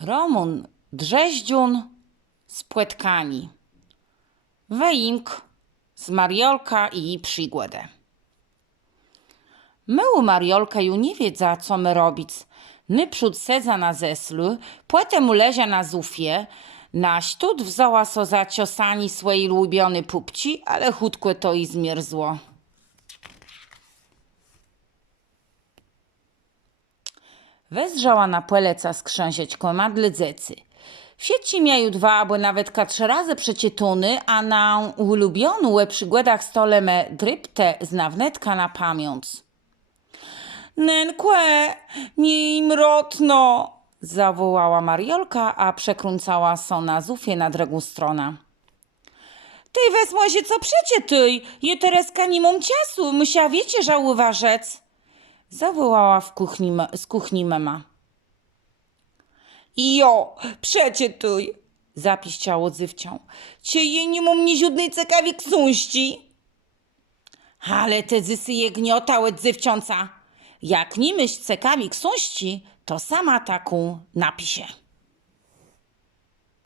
Romun Drzeździun z płetkami. Weimk z Mariolka i przygłedę. Mył Mariolka ju nie wiedza, co my robić. Nyprzód sedza na zeslu, płetem ulezia na zufie, na śtud wzoła so za ciosani swej ulubiony pupci, ale chudkłe to i zmierzło. Wezrzała na płeleca skrzęsieć komadle dzecy. W sieci miaju dwa, albo nawet trzy razy przecie tuny, a na ulubioną przy głedach stole me drypte znawnetka na pamiąc. Nękłe, mi mrotno, zawołała Mariolka, a przekręcała so na zufie na drugą stronę. Ty wezmą się co przecie ty, je tereska nie mam ciasu, mysia wiecie żałowarzec, zawołała z kuchni mama. Jo, przecie ty, zapiściało dzywcią, cie je nie mam ni ziudnej cekawi ksuści. Ale te zysy je gniotałe dzywciąca. Jak nie myśl cekawi ksuści, to sama taką napisie.